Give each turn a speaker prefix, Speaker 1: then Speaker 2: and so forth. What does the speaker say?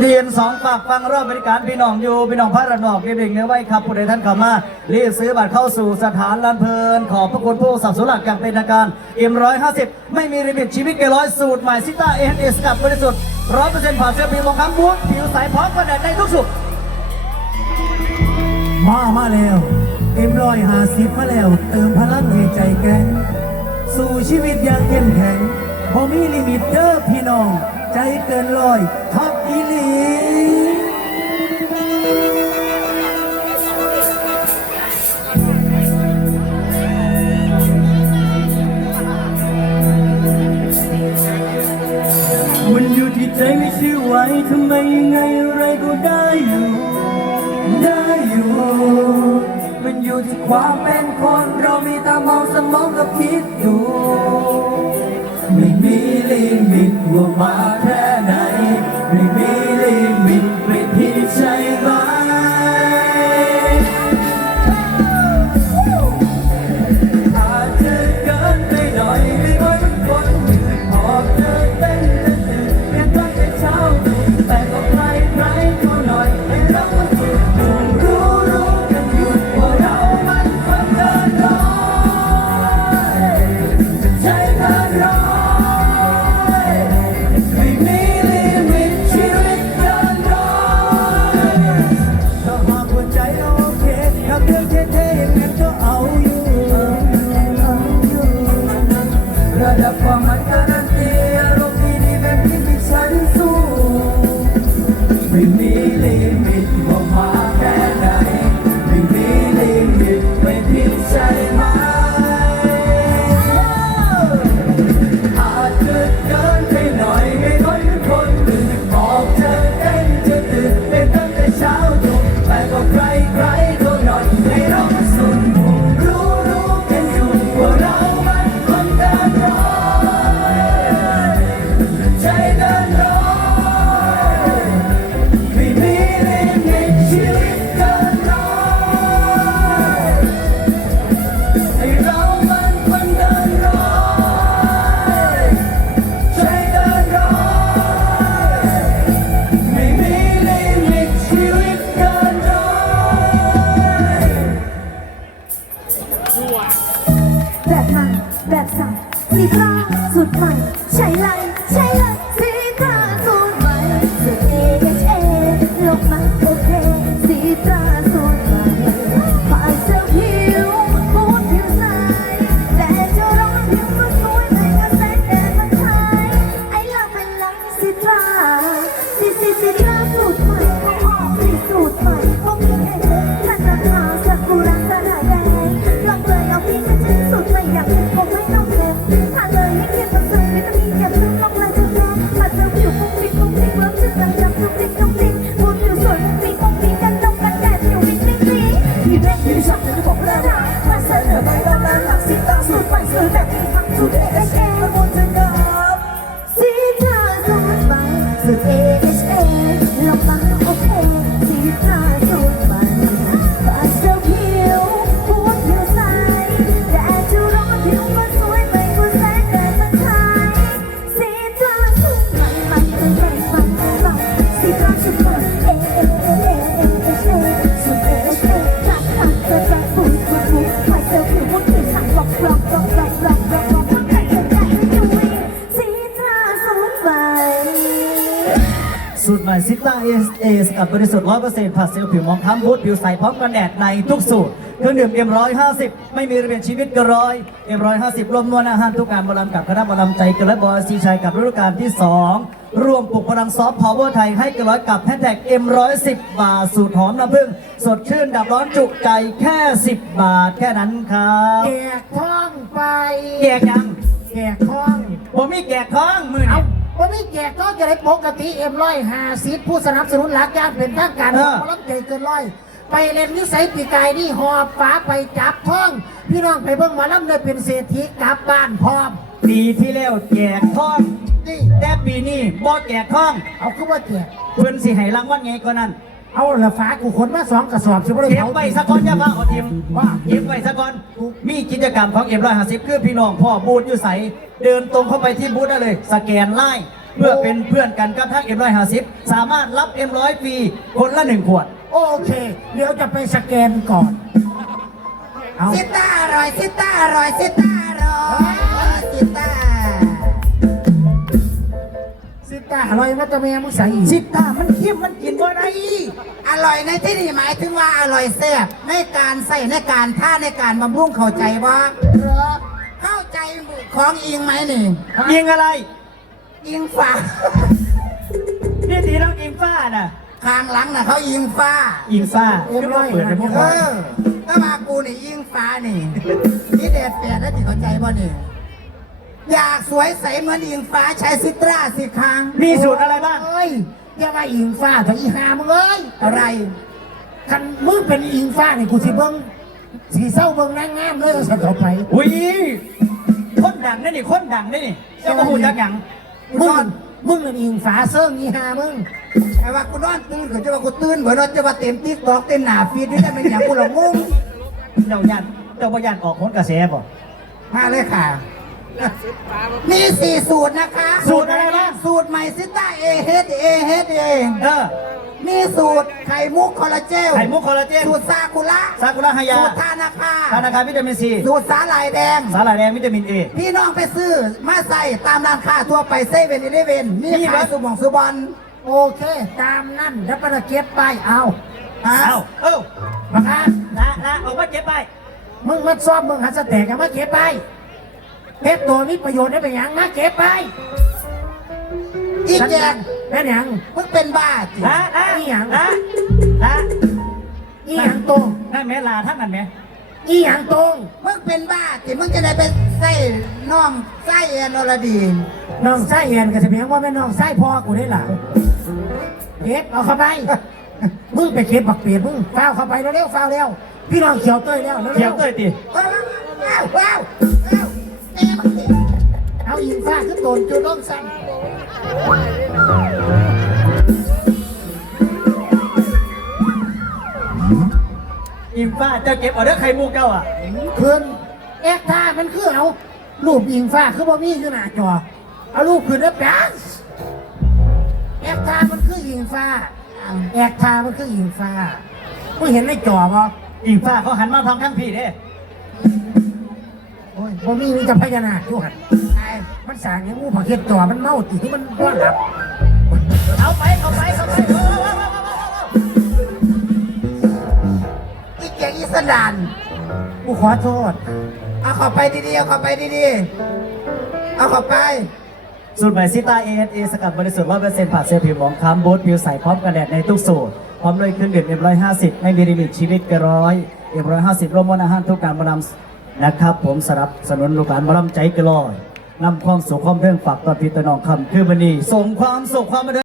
Speaker 1: เรียนสองฝากฟังรอบบริการพี่น้องอยู่พี่น้องพระระนอกเรียบเรียงเนื้อไว้ครับผู้ใดท่านเข้ามารีบซื้อบัตรเข้าสู่สถานลานเพลิน ขอบพระคุณผู้สับสนุนหลักอย่างเป็นทางการเอ็มร้อยห้าสิบไม่มีริมิตชีวิตเกร้อยสูตรใหม่ซิต้าเอ็นเอสกับบริสุทธิ์ร้อยเปอร์เซ็นต์ผ่านเสื้อผิวมองคำบูทผิวใสพร้อมกันแดดในทุกสุข
Speaker 2: มามาแล้วเอ็มร้อยหาสิบมาแล้ว เติมพลังให้ใจแกงสู่ชีวิตอย่างเข้มแข็งพอมีลิมิตเด้อพี่น้อง ใจเกินร้อยทับอีลีมันอยู่ที่ใจไม่เชื่อไหวทำไมยังไงอะไรก็ได้อยู่ ได้อยู่ มันอยู่ที่ความเป็นคน เรามีตามองสมองกับคิดดู ไม่มีลิมิตว่ามาแค่ไหน ไม่มีลิมิต ใครำจะบอกเรื่อ
Speaker 3: งราเสนอไปตองนั้นหลักสิต้องสู้ไปสู้แบบมีทั้งสูตรเอชเอ สูตรใหม่
Speaker 1: สูตรใหม่ซิต้าเอสเอสกับบริสุทธิ์ร้อยเปอร์เซ็นต์ผัดเซลล์ผิวมองคล้ำบูทผิวใสพร้อมกันแดดในทุกสูตร เครื่องดื่มเอ็มร้อยห้าสิบไม่มีระเบียบชีวิตเกนร้อยเอ็มร้อยห้าสิบรวมมวลอาหารทุกการบรมกับคณะบรมใจเกลือบอยซีชัยกับฤดูกาลที่สองร่วมปลุกพลังซอฟต์พาวเวอร์ไทยให้เกลือกับแฮชแท็กเอ็มร้อยสิบบาทสูตรหอมน้ำผึ้งสดชื่นดับร้อนจุใจแค่10บาทแค่นั้นครับ
Speaker 4: แจกท้องไป
Speaker 1: แจกยัง
Speaker 4: แจกท้อง
Speaker 1: ผมมีแจกท้องมือ
Speaker 4: เอา
Speaker 1: เนี่ย
Speaker 4: วันนี้แจกท้องจะได้ปกติเอ็มร้อยห้าสิบผู้สนับสนุนหลักญาติเป็นทางการ
Speaker 1: เออ
Speaker 4: มารับใจเกินร้อย ไปเล่นนิสัยปีกายนี่หอบฟ้าไปจับท้อง พี่น้องไปเบิ่งหมาล่ำเลยเป็นเศรษฐีกลับบ้านพร้อม
Speaker 1: ปีที่แล้วแจกท้อง
Speaker 4: นี่
Speaker 1: แต่ปีนี้บ่แจกท้อง
Speaker 4: เอาขึ้นว่าแจก
Speaker 1: เพื่อนสิให้รางวัลไงก็นั่น
Speaker 4: เอาละฟ้ากูขนมาสองกระสอบสิบ่ได้
Speaker 1: เก็บ
Speaker 4: เผา
Speaker 1: ไว้สักก่อนอย่าพาเอาทีม
Speaker 4: ว่า
Speaker 1: เก็บไว้สักก่อนมีกิจกรรมของเอ็มร้อยห้าสิบคือพี่น้องพ่อบูธอยู่ใสเดินตรงเข้าไปที่บูธได้เลย สแกนไลน์เพื่อเป็นเพื่อนกันกับทั้ง M150 สามารถรับ M100 ฟรีคนละหนึ่งขวด
Speaker 4: โอเค เดี๋ยวจะไปสแกนก่อน เอา
Speaker 5: ซิต้าอร่อยซิต้าอร่อยซิต้าอร่อยซิต้า
Speaker 4: ซิต้าอร่อยมาตะเมียมึงใส่อีก
Speaker 1: ชิตามันเข้มมันกินว่าไร
Speaker 5: อร่อยในที่นี่หมายถึงว่าอร่อยแซ่บในการใส่ในการท่าในการบำรุงเข้าใจบ่เข้าใจของอิงไหมนี่
Speaker 1: ยิงอะไร
Speaker 5: อิงฟ้า
Speaker 1: นี่ตีน้องอิงฟ้าน่ะ
Speaker 5: ข้างหลังน่ะเขาอิงฟ้า
Speaker 1: อิงฟ้าขึ้นมาเปิดในพวก
Speaker 5: เอ
Speaker 1: เรา
Speaker 5: อถ้ามากูนี่อิงฟ้านี่นี่เด็ดเปลี่ยนแล้วที่เข้าใจบ่นี่อยากสวยใสเหมือนอิงฟ้าใช้ซิตราสิครั้ง
Speaker 1: มีสูตรอะไรบ้าง
Speaker 4: เอ้ยอย่าว่าอิงฟ้าเถอะอีหามึงเอ้ย
Speaker 5: อะไร
Speaker 4: คันมึงเป็นอิงฟ้านี่กูสิเบิ้งสีเศร้าเบิ้งนางงามเลยว่าสันต่อไป
Speaker 1: อุ้ยคนดังนี่นี่คนดังนี่นี่เจ้าก็หูจักหยัง
Speaker 4: มึง มึงเป็นอิงฟ้าเซิ่งอีหามึง
Speaker 5: ไอ้ว่ากูนอนตื่นก็จะว่ากูตื่นเหมือนว่าจะว่าเต็มติ๊กตอกเต็มหน้าฟีดนี่ได้เป็นอย่างกูหลงงง
Speaker 1: เจ้ายันเจ้าพยันออกผลกระแสบ่
Speaker 5: มาเลยค่ะ มีสี่สูตรนะคะ
Speaker 1: สูตรอะไรบ้าง
Speaker 5: สูตรใหม่ซิต้าเอเฮดเอเฮดเอง
Speaker 1: เออ
Speaker 5: มีสูตรไข่มุกคอลลาเจล
Speaker 1: ไข่มุกคอลลาเจน
Speaker 5: สูตรซากุระ
Speaker 1: ซากุระฮายา
Speaker 5: สูตรทานาคา
Speaker 1: ธนาคารวิตามินซี
Speaker 5: สูตรสาหร่ายแดง
Speaker 1: สาหร่ายแดงวิตามินเอ
Speaker 5: พี่น้องไปซื้อมาใส่ตามร้านค้าทั่วไปเซเว่นอีเลเว่นมี
Speaker 1: มีไหม
Speaker 5: ขายสุบองสุบอล
Speaker 4: โอเค ตามนั่นแล้วประเก็บไปเอา
Speaker 5: ฮะ
Speaker 1: เอ้าเอ้า
Speaker 4: บังอาจ
Speaker 1: ละละออกมาเก็บไป
Speaker 4: มึงมาซ่อมมึงหันสแต็กกันมาเก็บไปเพชรตัวมีประโยชน์ได้เป็นหยังมาเก็บไป
Speaker 5: อีกแจง
Speaker 4: แม่นหยัง
Speaker 5: มึงเป็นบ้าจิ
Speaker 1: ละละ
Speaker 4: อีหยัง
Speaker 1: ละละ
Speaker 4: อีหยังตรง
Speaker 1: นั่นแม่ลาท่านนั่นแม่
Speaker 4: อีหยังตรง
Speaker 5: มึงเป็นบ้าจิมึงจะได้ไปใส่น้องใส่แอนอรดี
Speaker 4: น้องไส้เอ็นก็จะเพียงว่าแม่น้องไส้พ่อกูได้หล่ะเก็บเอาเข้าไปมึงไปเก็บบักเปียดมึงฟ้าวเข้าไปเร็วๆฟ้าวเร็วพี่น้องเขียวเต้ยแล้วร็วๆ
Speaker 1: เขียวเต้ยติ
Speaker 5: ว้าวว้าวว้าวว้าวเต็มที่
Speaker 4: เอาอิงฟ้าขึ้นโดนจุดล้มซ้
Speaker 1: อิงฟ้า เจ้าเก็บเอาเด้อไข่มุกเจ้าอะำ
Speaker 4: คืนเอ็กท่ามันคือเอารูปอิงฟ้าคือบ่มีอยู่หน้าจอเอารูปคืนแล้วแป๊สเอ็กท่ามันคืออิงฟ้าเอ็กท่ามันคืออิงฟ้ามึงเห็นในจอบ่
Speaker 1: อิงฟ้าเขาหันมาทางข้างพี่เด้
Speaker 4: โอ้ยบ่มีมีแต่พญานาคอยู่หัน
Speaker 5: ไอ้
Speaker 4: มันสร้างอย่างงูผักเห็ดจอมันเมาติที่มันร้อนหลับ
Speaker 1: เอาไปเอาไปเอาไป
Speaker 5: เกียงอีสดาน
Speaker 4: กูขอโทษ
Speaker 5: เอาเข้าไปดีๆ เอาเข้าไปดีๆ เอาเข้าไป
Speaker 1: สูตรใหม่ซิต้าเอเอสกัดบริสุทธิ์ร้อยเปอร์เซ็นต์ผ่านเซลล์ผิวหมองคล้ำบูทผิวใสพร้อมกันแดดในทุกสูตร พร้อมด้วยเครื่องดื่มเอ็มร้อยห้าสิบไม่มีลิมิตชีวิตกระร้อยเอ็มร้อยห้าสิบร่วมมวลอาหารทุกการบรมนะครับ ผมสนับสนุนลูกหลานบรมใจกระร้อยนำความสุขความเรื่องฝากตอนพี่ตะนองคำคือวันนี้ส่งความสุขความบันเทิง